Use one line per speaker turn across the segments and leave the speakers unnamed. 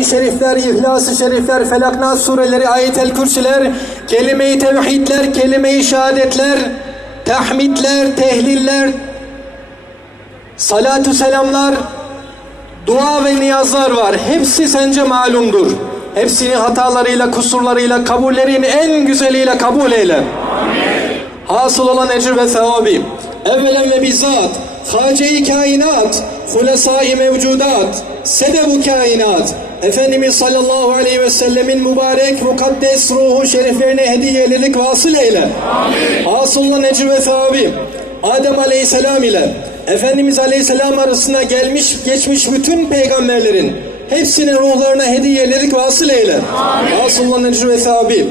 Yasin şerifler, İhlas-ı şerifler, Felak Nas sureleri, Ayet-el Kürsüler, kelime-i tevhidler, kelime-i şehadetler, tahmidler, tehliller, salatu selamlar, dua ve niyazlar var. Hepsi sence malumdur. Hepsini hatalarıyla, kusurlarıyla, kabullerin en güzeliyle kabul eyle. Hasıl olan ecir ve sevabi. Evvelen ve bizzat, hace-i kainat, hulesai mevcudat, sedebu kainat, Efendimiz sallallahu aleyhi ve sellemin mübarek mukaddes ruhu şeriflerine hediyelik vasıl eyle. Hasıl olan ecir ve sevabi. Adem aleyhisselam ile Efendimiz aleyhisselam arasına gelmiş geçmiş bütün peygamberlerin hepsinin ruhlarına hediyelik vasıl eyle. Hasıl olan ecir ve sevabi.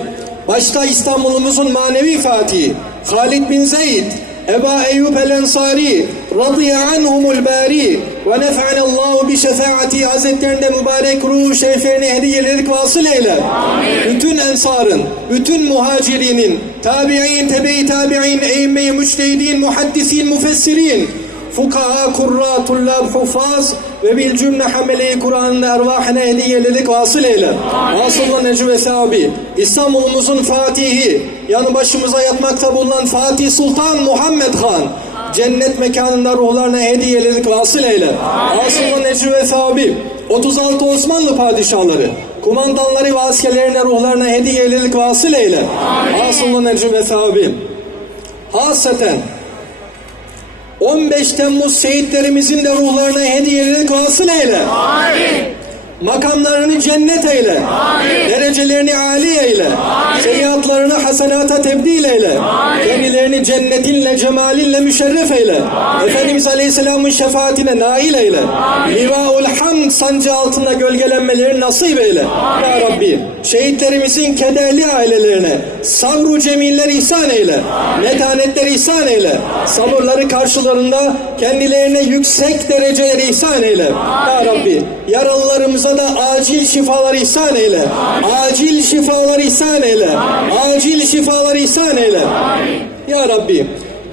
Başta İstanbul'umuzun manevi fatihi Halid bin Zeyd, Eba Eyyub el Ensari, radiye anhumul bari ve nef'anallahu bi şefaati hazretlerinde mübarek ruhu şeriflerine hediyelik vasıl eyle. Bütün ensarın, bütün muhacirinin, tabi'in, tebe-i tabi'in, eyyime-i müçtehidin, muhaddisin, müfessirin, fukaha, kurra, tullab, hufaz ve bil cümle hamele-i Kur'an'ın ervahine hediyelik vasıl eyle. Vasılla necü ve sahabi. İstanbul'umuzun fatihi, yanı başımıza yatmakta bulunan Fatih Sultan Muhammed Han. Cennet mekanında ruhlarına hediyelik vasıl eyle. Vasılla necü ve sahabi. 36 Osmanlı padişahları, kumandanları ve askerlerine ruhlarına hediyelik vasıl eyle. Vasılla necü ve sahabi. Hasreten 15 Temmuz şehitlerimizin de ruhlarına hediyelik vasıl eyle. Makamlarını cennet eyle. Derecelerini âli eyle. Seyyiatlarını hasenata tebdil eyle. Kendilerini cennetinle, cemalinle müşerref eyle. Efendimiz Aleyhisselam'ın şefaatine nail eyle. Livaul hamd sancı altında gölgelenmeleri nasip eyle. Ya Rabbi şehitlerimizin kederli ailelerine sabru cemiller ihsan eyle. Metanetler ihsan eyle. Sabırları karşılarında kendilerine yüksek dereceleri ihsan eyle. Ya Rabbi yaralılarımıza da acil şifalar ihsan eyle. Acil şifalar ihsan eyle. Acil şifalar ihsan eyle. Ya Rabbi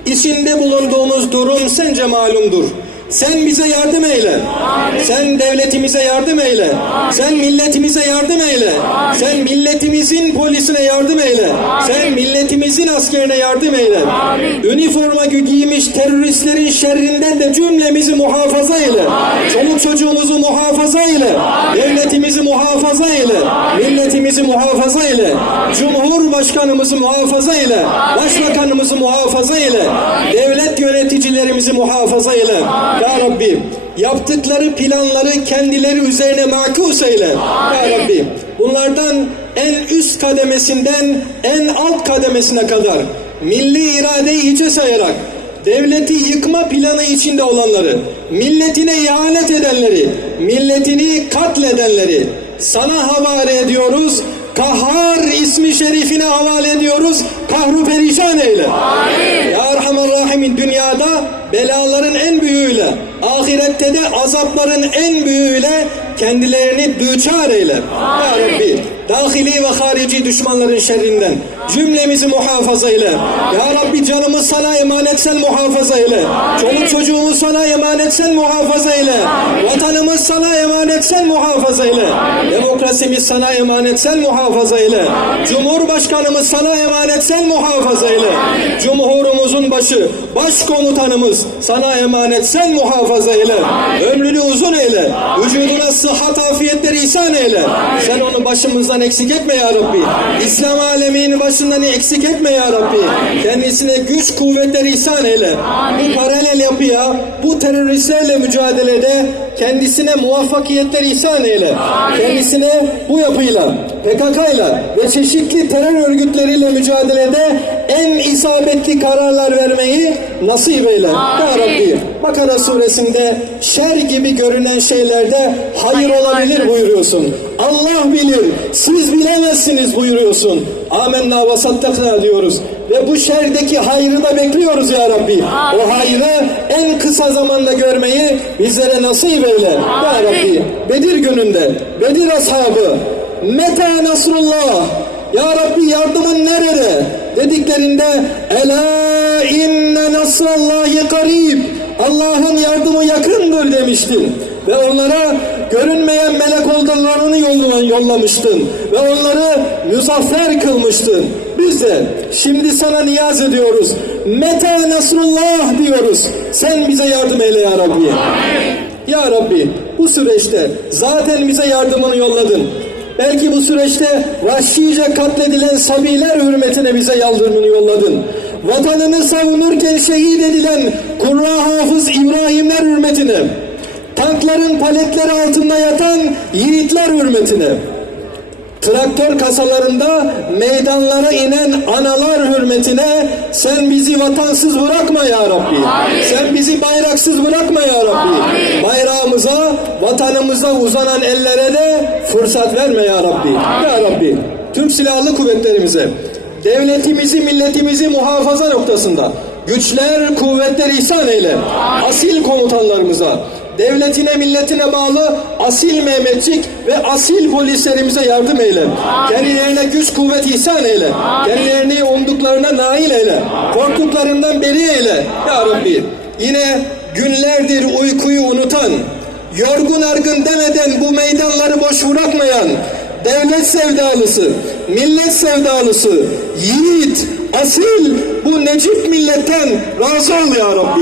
içinde bulunduğumuz durum sence malumdur. Sen bize yardım eyle. Sen devletimize yardım eyle. Sen milletimize yardım eyle. Sen milletimizin polisine yardım eyle. Sen milletimizin askerine yardım eyle. Üniforma giymiş teröristlerin şerrinden de cümlemizi muhafaza eyle. Çoluk çocuğumuzu muhafaza eyle. Devletimizi muhafaza eyle. Milletimizi muhafaza eyle. Cumhurbaşkanımızı muhafaza eyle. Başbakanımızı muhafaza eyle. Devlet yöneticilerimizi muhafaza eyle. Ya Rabbi yaptıkları planları kendileri üzerine makus eyle. Ya Rabbi bunlardan en üst kademesinden en alt kademesine kadar milli iradeyi hiçe sayarak devleti yıkma planı içinde olanları, milletine ihanet edenleri, milletini katledenleri sana havale ediyoruz. Kahhar ismi şerifine havale ediyoruz. Kahru perişan eyle. Ya Erhamer Rahimin dünyada belaların en büyüğüyle, ahirette de azapların en büyüğüyle kendilerini düçar eyle. Ya Rabbi dahili ve harici düşmanların şerrinden cümlemizi muhafaza eyle. Ya Rabbi canımız sana emanet sen muhafaza eyle. Çoluk çocuğumuz sana emanet sen muhafaza eyle. Vatanımız sana emanet sen muhafaza eyle. Demokrasimiz sana emanet sen muhafaza eyle. Cumhurbaşkanımız sana emanet sen muhafaza eyle. Cumhurumuzun başı, başkomutanımız sana emanet sen muhafaza eyle. Ömrünü uzun eyle. Vücuduna sıhhat afiyetleri ihsan eyle. Sen onu başımızdan eksik etme ya Rabbi. İslam aleminin başından eksik etme ya Rabbi. Kendisine güç kuvvetleri ihsan eyle. Bu paralel yapıya, bu teröristlerle mücadelede kendisine muvaffakiyetler ihsan eyle. Kendisine bu yapıyla, PKK'yla ve çeşitli terör örgütleriyle mücadelede en isabetli kararlar vermeyi nasip eyle. Ya Rabbi Bakara suresinde şer gibi görünen şeylerde hayır olabilir buyuruyorsun. Allah bilir, siz bilemezsiniz buyuruyorsun. Amenna ve sattakna diyoruz. Ve bu şerdeki hayrı da bekliyoruz ya Rabbi. O hayrı en kısa zamanda görmeyi bizlere nasip eyle. Ya Rabbi Bedir gününde, Bedir ashabı, Meta Nasrullah, Ya Rabbi yardımın nerede? Dediklerinde Ela inne nasrallahi garib Allah'ın yardımı yakındır demiştin. Ve onlara görünmeyen melek olduklarını yolla- yollamıştın ve onları muzaffer kılmıştın. De şimdi sana niyaz ediyoruz. Meta Nasrullah diyoruz. Sen bize yardım eyle ya Rabbi. Ya Rabbi bu süreçte zaten bize yardımını yolladın. Belki bu süreçte vahşice katledilen sabiler hürmetine bize yardımını yolladın. Vatanını savunurken şehit edilen Kurra Hafız İbrahimler hürmetine, tankların paletleri altında yatan yiğitler hürmetine, traktör kasalarında meydanlara inen analar hürmetine sen bizi vatansız bırakma ya Rabbi. Sen bizi bayraksız bırakma ya Rabbi. Bayrağımıza, vatanımıza uzanan ellere de fırsat verme ya Rabbi. Ya Rabbi tüm silahlı kuvvetlerimize, devletimizi, milletimizi muhafaza noktasında güçler, kuvvetler ihsan eyle. Asil komutanlarımıza, devletine, milletine bağlı asil Mehmetçik ve asil polislerimize yardım eyle. Kendilerine güç kuvvet ihsan eyle. Kendilerini umduklarına nail eyle. Korktuklarından beri eyle. Ya Rabbi yine günlerdir uykuyu unutan, yorgun argın demeden bu meydanları boş bırakmayan, devlet sevdalısı, millet sevdalısı, yiğit, asil bu necip milletten razı ol ya Rabbi.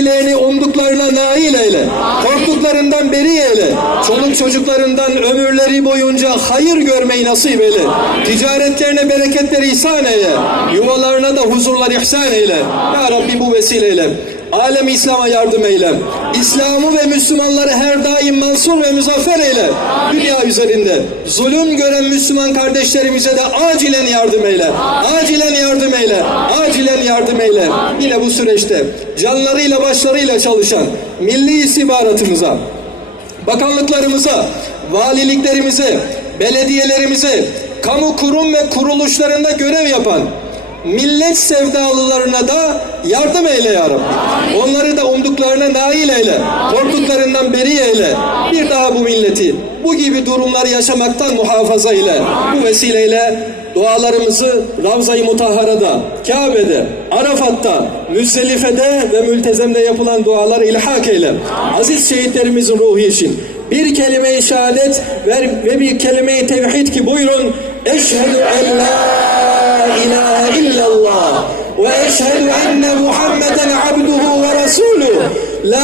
Kendilerini umduklarına nail eyle. Korktuklarından beri eyle. Çoluk çocuklarından ömürleri boyunca hayır görmeyi nasip eyle. Ticaretlerine bereketleri ihsan eyle. Yuvalarına da huzurlar ihsan eyle. Ya Rabbi bu vesileyle alem İslam'a yardım eyle. İslam'ı ve Müslümanları her daim mansur ve muzaffer eyle. Dünya üzerinde zulüm gören Müslüman kardeşlerimize de acilen yardım eyle. Acilen yardım eyle. Acilen yardım eyle. Yine bu süreçte canlarıyla başlarıyla çalışan milli istihbaratımıza, bakanlıklarımıza, valiliklerimize, belediyelerimize, kamu kurum ve kuruluşlarında görev yapan millet sevdalılarına da yardım eyle ya Rabbi. Onları da umduklarına nail eyle. Korktuklarından beri eyle. Bir daha bu milleti bu gibi durumlar yaşamaktan muhafaza eyle. Bu vesileyle dualarımızı Ravza-i Mutahhara'da, Kabe'de, Arafat'ta, Müzdelife'de ve Mültezem'de yapılan duaları ilhak eyle. Aziz şehitlerimizin ruhu için bir kelime-i şehadet ve, ve bir kelime-i tevhid ki buyurun Eşhedü en la ilahe illallah ve eşhedü enne Muhammeden abduhu ve resuluh La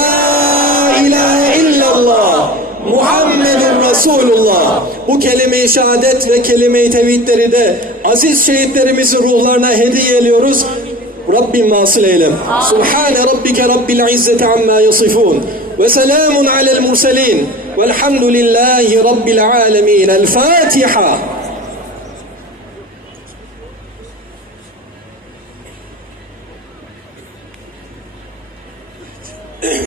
ilahe illallah Muhammedun Resulullah. Bu kelime-i şehadet ve kelime-i tevhidleri de aziz şehitlerimizin ruhlarına hediye ediyoruz. Rabbim vasıl eyle. Subhane rabbike rabbil izzeti amma yasifun. Ve selamun alel murselin. Velhamdülillahi rabbil alemin. El Fatiha.